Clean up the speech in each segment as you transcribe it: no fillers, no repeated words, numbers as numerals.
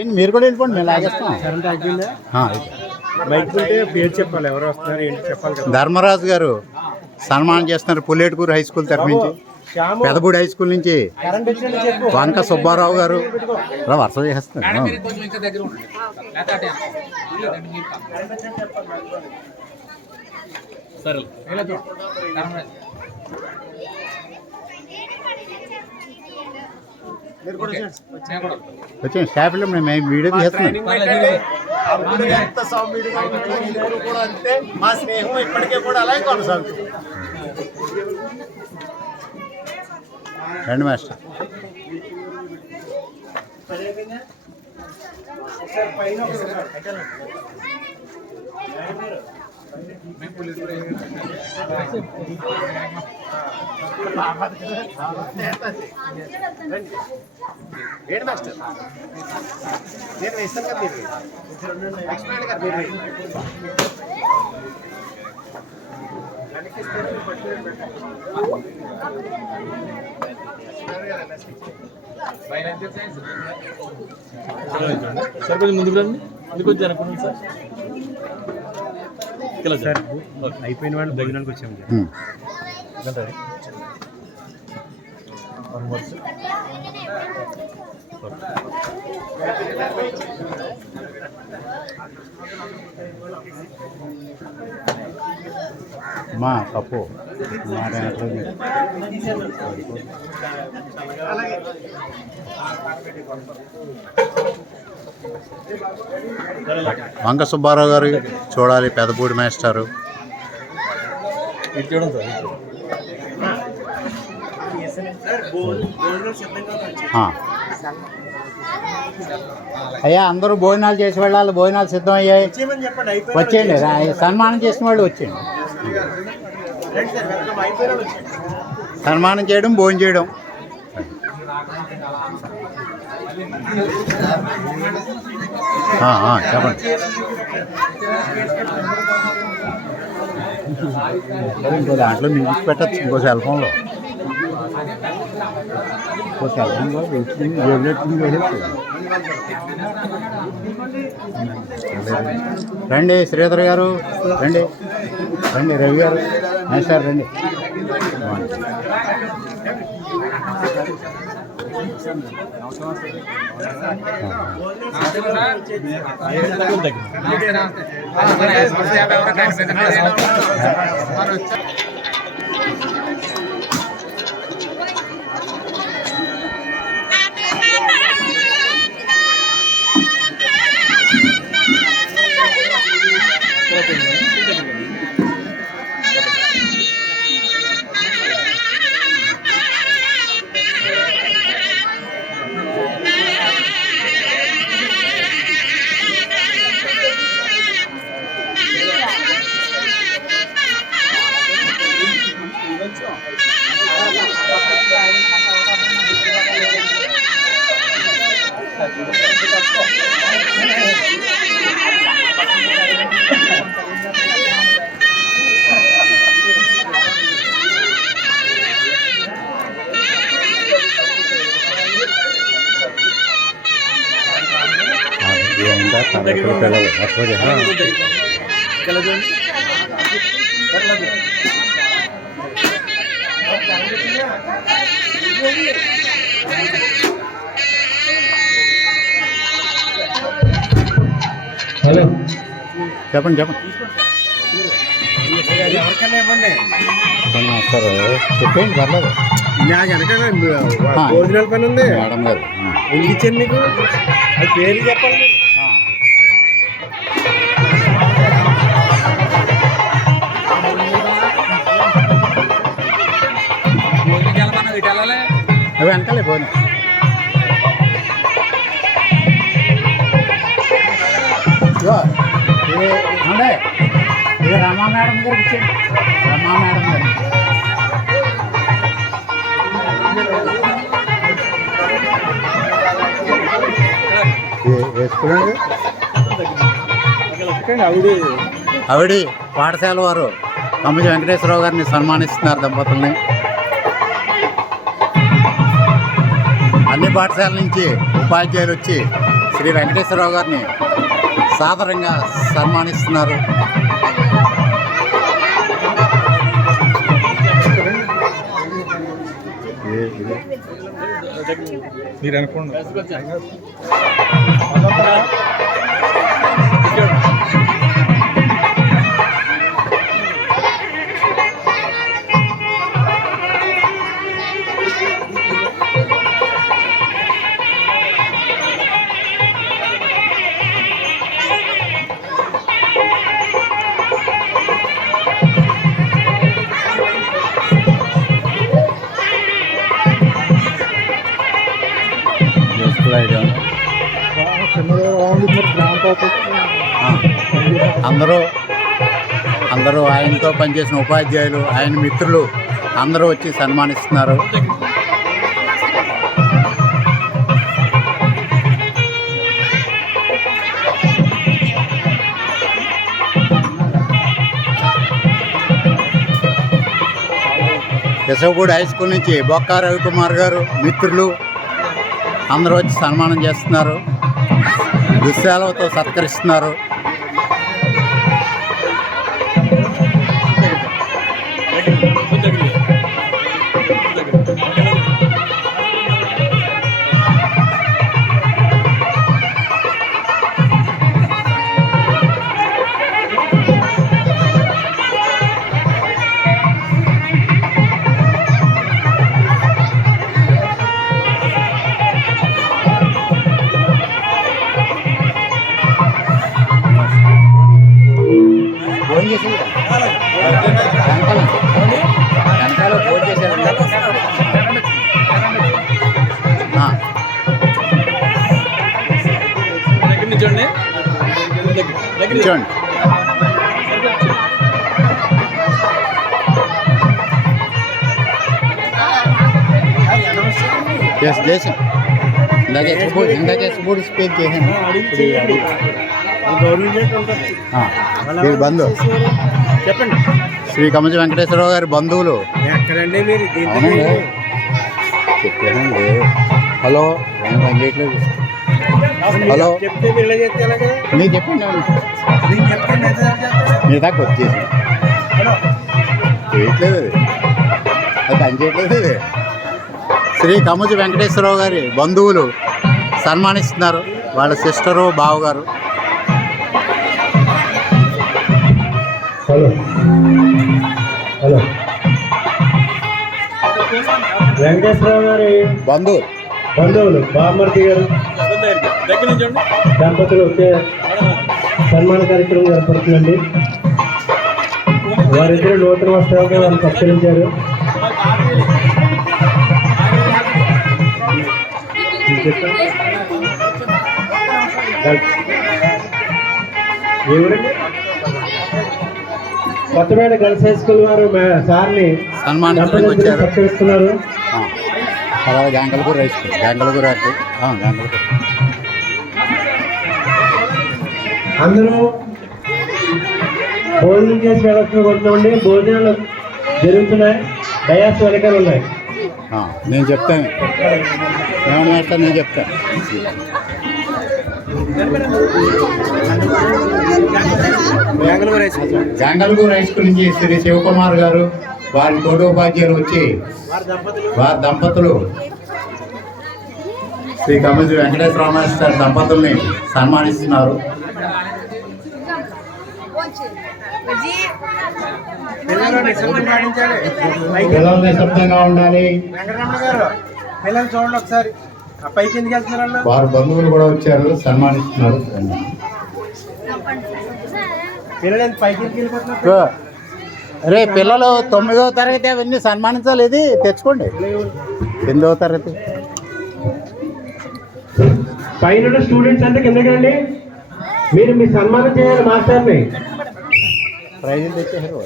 ఏంటి మీరు కూడా వెళ్ళిపోండి, మేము లాగేస్తాం. కరెంట్ ఆగిపోయిందా? బయటకు ఉంటే పేరు చెప్పాలి, ఎవరు వస్తున్నారు ఏంటి చెప్పాలి కదా. ధర్మరాజు గారు సన్మానం చేస్తున్నారు పుల్లేటుకూరు హై స్కూల్ తరఫు నుంచి, పెదపూడి హై స్కూల్ నుంచి వంక సుబ్బారావు గారు అలా వరుస చేస్తున్నారు. వచ్చాను స్టాఫ్లో మేము వీడియో తీస్తున్నాం. మా స్నేహం ఇప్పటికే కూడా అలాగే కొనసాగుతుంది. రండి మాస్టర్. ఏంటి మాస్టర్ నేను వేస్తాను కదా, మీరు లక్ష్మణ్ గారు మీరు సార్ కొంచెం ముందుకు రండి, ముందుకు వచ్చి అనుకున్నాను సార్. ఇలా సార్ అయిపోయిన వాళ్ళు భోజనానికి వచ్చాము. మా తప్పు వంక సుబ్బారావు గారు చూడాలి, పెదపూడి మాస్టారు. ఇది చూడండి సార్. అయ్యా అందరూ భోజనాలు చేసి వెళ్ళాలి, భోజనాలు సిద్ధం అయ్యాయి, వచ్చేయండి. సన్మానం చేసిన వాళ్ళు వచ్చేయండి. సన్మానం చేయడం, భోజనం చేయడం. చెప్పండి. ఇంకో దాంట్లో మ్యూజిక్ పెట్టచ్చు, ఇంకో సెల్ ఫోన్లో రండి. శ్రీధర్ గారు రండి, రండి. రవి గారు, సార్ రండి. హలో చెప్పండి, చెప్పండి. ఎవరికైనా ఇవ్వండి సార్ చెప్పండి, పర్లేదు. నాకు వెనకాల భోజనాల పని ఉంది మేడం గారు. ఎందుకు ఇచ్చాను మీకు? అది పేరు చెప్పాలి. అవి వెనకాలే పోనీ. ఇది రమా మేడం గారికి ఇచ్చేయండి. రమా మేడం గారు వేసుకోండి. ఆవిడ పాఠశాల వారు కమ్మజ వెంకటేశ్వరరావు గారిని సన్మానిస్తున్నారు, దంపతుల్ని. అన్ని పాఠశాల నుంచి ఉపాధ్యాయులు వచ్చి శ్రీ వెంకటేశ్వరరావు గారిని సాదరంగా సన్మానిస్తున్నారు. మీరు అనుకోండి. అందరూ ఆయనతో పనిచేసిన ఉపాధ్యాయులు, ఆయన మిత్రులు అందరూ వచ్చి సన్మానిస్తున్నారు. కేశవపూడి హై స్కూల్ నుంచి బొక్కా రవికుమార్ గారు మిత్రులు అందరూ వచ్చి సన్మానం చేస్తున్నారు, దుశ్శాలతో సత్కరిస్తున్నారు. భోజనం చేసేది వెనకాల భోజనం చేసేది చూడండి. చూడండి. చేసాం ఇందాకే స్కూల్ స్పీచ్ చేశాను. వీరి బంధువు చెప్పండి. శ్రీ కమజ వెంకటేశ్వరరావు గారి బంధువులు. ఎక్కడండి మీరు? చెప్పానండి. హలో చేయట్లేదు. హలో చెప్తే వీళ్ళ చెప్తే ఎలాగా? నీకు చెప్పండి. నీ దాకా వచ్చేసి చేయట్లేదు, అది పని చేయట్లేదు. ఇది శ్రీ కమజ వెంకటేశ్వరరావు గారి బంధువులు సన్మానిస్తున్నారు, వాళ్ళ సిస్టరు బావగారు. హలో హలో వెంకటేశ్వరరావు గారి బంధువులు బామ్మర్తి గారు దగ్గర నుంచి చూడండి. దంపతులు వచ్చే సన్మాన కార్యక్రమం ఏర్పడుతుందండి. వారిద్దరు నూతన వస్త్రాలుగా వారు సత్కరించారు. కొత్తపేట గర్ల్స్ హై స్కూల్ వారు సార్ని సత్కరిస్తున్నారు. అలాగే గంగలగూరు హై స్కూల్, గంగలగూరు గంగలగూరు. అందరూ భోజనం చేసి వ్యవస్థ కొంతమంది భోజనాలు జరుగుతున్నాయి. డయాస్ వెనకాల ఉన్నాయి. నేను చెప్తాను, నేను చెప్తాను. గంగలగూరు హై స్కూల్ నుంచి శ్రీ శివకుమార్ గారు, వారి తోటి ఉపాధ్యాయులు వచ్చి వారి దంపతులు శ్రీ కమజ వెంకటేశ్వర దంపతుల్ని సన్మానిస్తున్నారు. పిల్లలు నిశ్శబ్దంగా ఉండాలి. పిల్లలు చూడండి ఒకసారి. పైకి ఎందుకు వెళ్తున్నారు? వారి బంధువులు కూడా వచ్చారు, సన్మానిస్తున్నారు. పిల్లలు పైకి ఎందుకు వెళ్ళిపోతున్నారు? అరే పిల్లలు 9వ తరగతి అవన్నీ సన్మానించాలి. ఇది తెచ్చుకోండి. 8వ తరగతి పైన స్టూడెంట్స్ అంటే కిందకండి. మీరు మీ సన్మానం చేయాలి. మాస్టర్ని ప్రైజులు తెచ్చేసారు.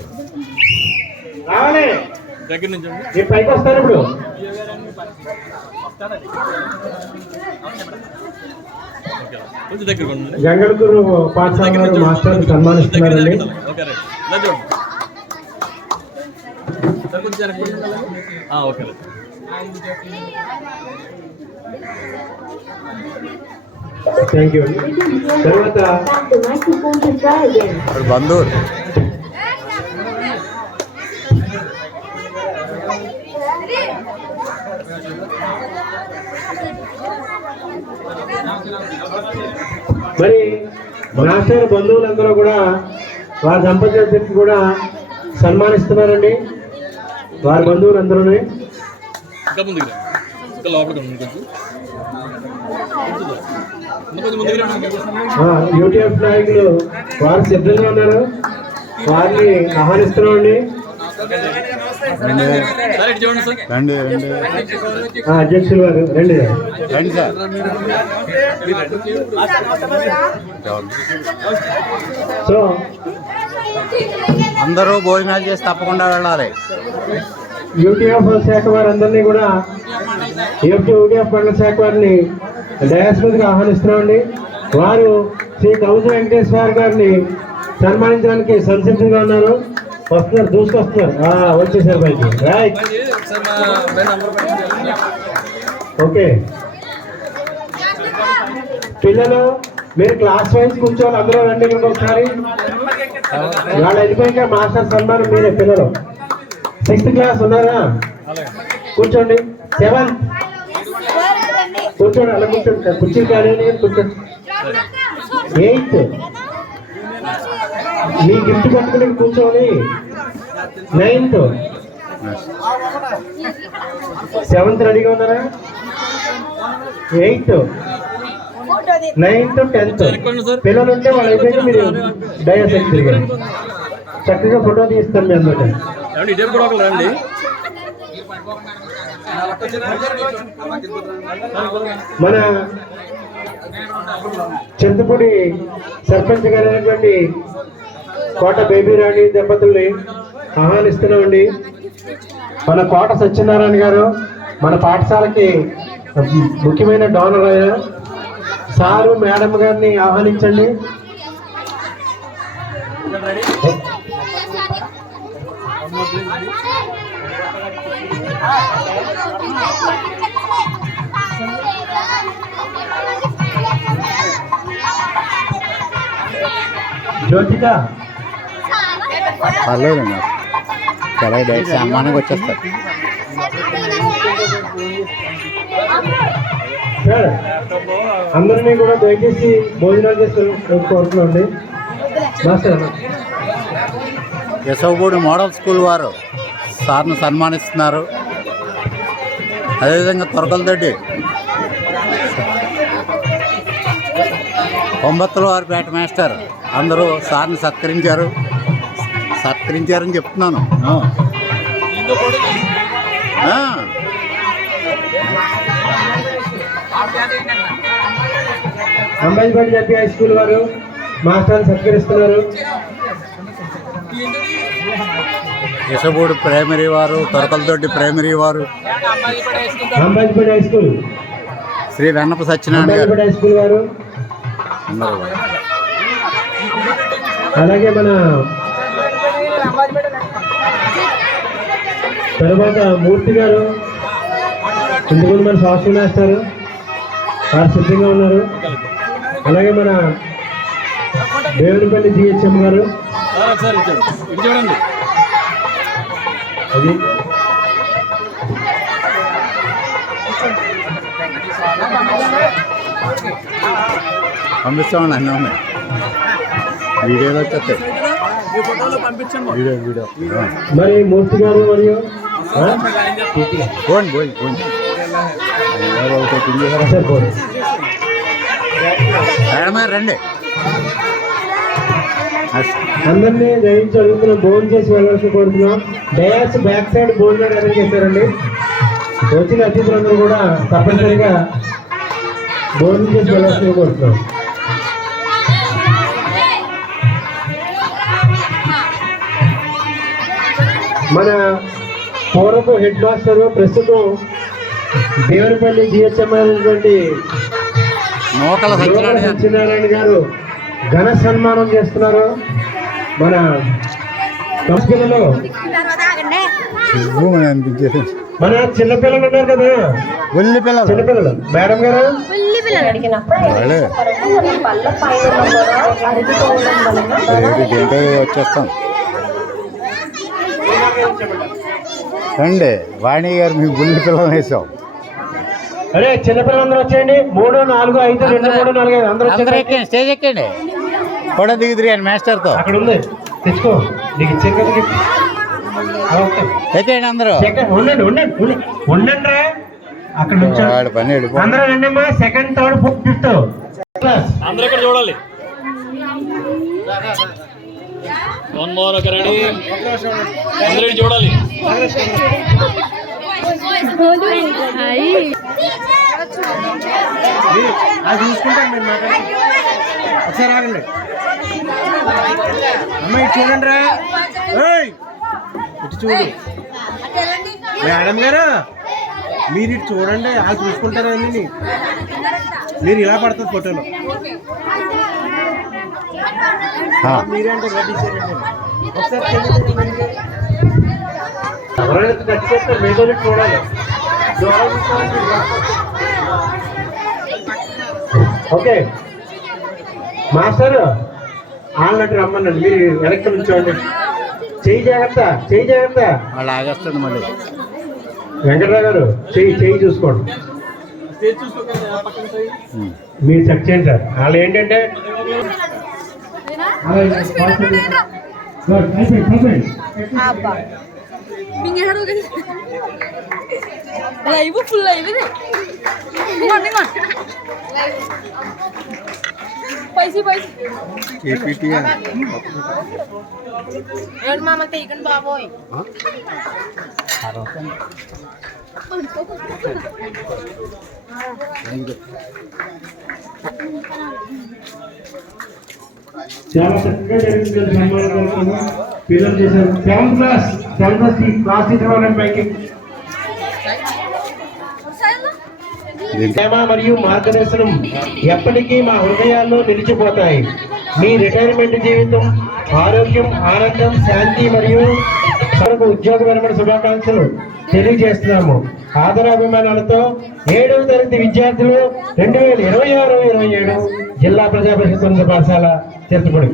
రావాలి. దగ్గర నుంచి మీరు పైకి వస్తారు. ఇప్పుడు గంగలగూరు పాఠశాల మాస్టర్ సన్మానిస్తున్నారండి. ఓకే. థ్యాంక్ యూ అండి. తర్వాత The microphone to try again. ఇప్పుడు బంధువులు మరి మాస్టర్ బంధువులందరూ కూడా వారి దంపతులకి కూడా సన్మానిస్తున్నారండి. వారి బంధువులందరూ ఇంకా ముందుకు రా. ఇంకా లోపలికి రండి కొంచెం. కొంచెం ముందుకు రండి. యూటీఎఫ్ నాయకులు వారు సిద్ధంగా ఉన్నారు. వారిని ఆహ్వానిస్తున్నామండి. సార్ ఇటు చూడండి సార్. రండి రండి అధ్యక్షులు వారు రండి. రండి సార్. సో అందరూ భోజనాలు చేసి తప్పకుండా వెళ్ళాలి. యూటీఎఫ్ శాఖ వారందరినీ కూడా యూటీఎఫ్ మండల శాఖ వారిని డయాస్ మీదకి ఆహ్వానిస్తున్నామండి. వారు శ్రీ కౌజ వెంకటేశ్వర గారిని సన్మానించడానికి సంసిద్ధంగా ఉన్నారు. వస్తున్నారు, దూసుకొస్తున్నారు. వచ్చేసారు పైకి. రైట్, సార్ మా అబ్బాయి నంబర్ పెట్టండి. ఓకే. పిల్లలు మీరు క్లాస్ వైజ్ కూర్చోవాలి. అందరూ రండి ఒకసారి. వాళ్ళు వెళ్ళిపోయాక మాస్టర్ సన్మానం మీరే. పిల్లలు 6th క్లాస్ ఉన్నారా? కూర్చోండి. 7th కూర్చోండి. అలా కూర్చోండి. కుర్చీలు కానీ కూర్చోండి. 8th మీ గిఫ్ట్ పట్టుకుని కూర్చోని. 9th 7th రెడీగా ఉన్నారా? 8th 9th 10th పిల్లలు ఉంటే వాళ్ళు అయిపోయింది. మీరు డయాస్ తిరిగారు. చక్కగా ఫోటో తీస్తాను మీ అందరికీ. ఏమండి ఇదే కూడా ఒకరు రండి. మన చింతపూడి సర్పంచ్ గారైనటువంటి కోట బేబీ రాణి దంపతుల్ని ఆహ్వానిస్తున్నామండి. మన కోట సత్యనారాయణ గారు మన పాఠశాలకి ముఖ్యమైన డోనర్ అయిన సారు మేడం గారిని ఆహ్వానించండి. జ్యోతిక పర్లేదు నాకు చాలా డైరెక్ట్ సన్మానంగా వచ్చేస్తారు. సార్ అందరినీ కూడా దయచేసి భోజనాలు చేసి కోరుతున్నాండి. మాస్టర్ యశవపూడి మోడల్ స్కూల్ వారు సార్ను సన్మానిస్తున్నారు. అదేవిధంగా తొరకలదొడ్డి కొంబత్తుల వారిపేట మాస్టర్ అందరూ సార్ని సత్కరించారని చెప్తున్నాను. అంబాజీపేట జడ్పీ హై స్కూల్ వారు మాస్టర్ని సత్కరిస్తున్నారు. యశవపూడి ప్రైమరీ వారు, తొరకలదొడ్డి ప్రైమరీ వారు, అంబాజీపేట హై స్కూల్ శ్రీ వెన్నప సత్యనారాయణ గారు అంబాజీపేట హై స్కూల్ వారు, అందరూ అలాగే మన తర్వాత మూర్తి గారు ఇందుకు మన శాస్త్రం వేస్తారు. వారు సిద్ధంగా ఉన్నారు. అలాగే మన దేవునిపల్లి జిహెచ్ఎం గారు సార్ ఇటు చూడండి. అది పంపిస్తామండి. అన్నీ ఉన్నాయి, వీడియోలో వచ్చేస్తాయి. వీడియో మరి మూర్తి గారు మరియు పోండి పోయి పోండి సరిపోదు. మేడమే రండి. అందరినీ దయించి అడుగుతున్న భోజనం చేసి వెళ్ళాల్సి కోరుతున్నాం. డయాస్ బ్యాక్ సైడ్ భోజనం అరేంజ్ చేశారండి. వచ్చిన అతిథులందరూ కూడా తప్పనిసరిగా భోజనం చేసి వెళ్ళాల్సి కోరుతున్నాం. మన పూర్వపు హెడ్ మాస్టర్ ప్రస్తుతం దేవునిపల్లి జిహెచ్ఎం అయినటువంటి నూకల సత్యనారాయణ గారు ఘన సన్మానం చేస్తున్నారు. మన పిల్లలు ఇవ్వు అని అనిపించేది. మన చిన్నపిల్లలు ఉన్నారు కదా, ఒల్లి పిల్లలు చిన్నపిల్లలు మేడం గారు వాళ్ళే ఏంటో వచ్చేస్తాం. రండి వాణి గారు, మీ బుల్లి పిల్లలు వేసాం. అరే చిన్నపిల్లలు అందరూ వచ్చేయండి. 3, 4, 5, 2, 3, 4, 5 అందరూ అందరూ వచ్చేయండి. ఎక్కండి, స్టేజ్ ఎక్కండి. ఫోటో దిగుతురు అని మాస్టర్తో. అక్కడ ఉంది, తెచ్చుకో. నీకు ఇచ్చాను కదా gift. ఓకే ఎక్కండి అందరూ. ఉండండి ఉండండి ఉండండి ఉండండి రా. అక్కడ నుంచి వాడి పని వెళ్ళిపో. అందరూ రండి అమ్మా. 2nd, 3rd, 4th, 5th class. అందరూ ఇక్కడ చూడాలి. వన్ మోర్ ఒక రెడీ. అందరూ ఇక్కడ చూడాలి. అది చూసుకుంటాను మీరు మాట్లాడి. ఒకసారి ఆగండి అమ్మ, ఇటు చూడండి రా. ఇటు చూడు మేడం గారు, మీరు ఇటు చూడండి. అది చూసుకుంటారా అన్ని. మీరు ఇలా పడుతుంది ఫోటోలో. మీరేంటే రెడీ చేయండి. ఎవరైనా కట్ చేస్తారు, మీతో చూడాలి. ఓకే మాస్టర్ ఆల్నట్టు రమ్మనండి. మీరు వెనక్కి నుంచోండి. చెయ్యి జాగ్రత్త, చెయ్యి జాగ్రత్త. వాళ్ళు ఆగేస్తుంది మళ్ళీ. వెంకటరావు గారు చెయ్యి చూసుకోండి. మీరు చెక్ చేయండి సార్. వాళ్ళు ఏంటంటే లైవ్ ఫుల్ లైవ్ ఇది పైసి మామ తీయకండి బాబోయ్. చాలా చక్కగా జరిగింది సన్మానం. పిల్లలు చేశారు. 7th క్లాస్ క్లాస్ టీచర్ బ్యాంకింగ్ ప్రేమ మరియు మార్గదర్శనం ఎప్పటికీ మా హృదయాల్లో నిలిచిపోతాయి. మీ రిటైర్మెంట్ జీవితం ఆరోగ్యం, ఆనందం, శాంతి మరియు ఉద్యోగపరమైన శుభాకాంక్షలు తెలియజేస్తున్నాము. ఆదరాభిమానాలతో 7వ తరగతి విద్యార్థులు 2026-27 జిల్లా ప్రజా పరిషత్ ఉన్నత పాఠశాల చిత్తపూడి.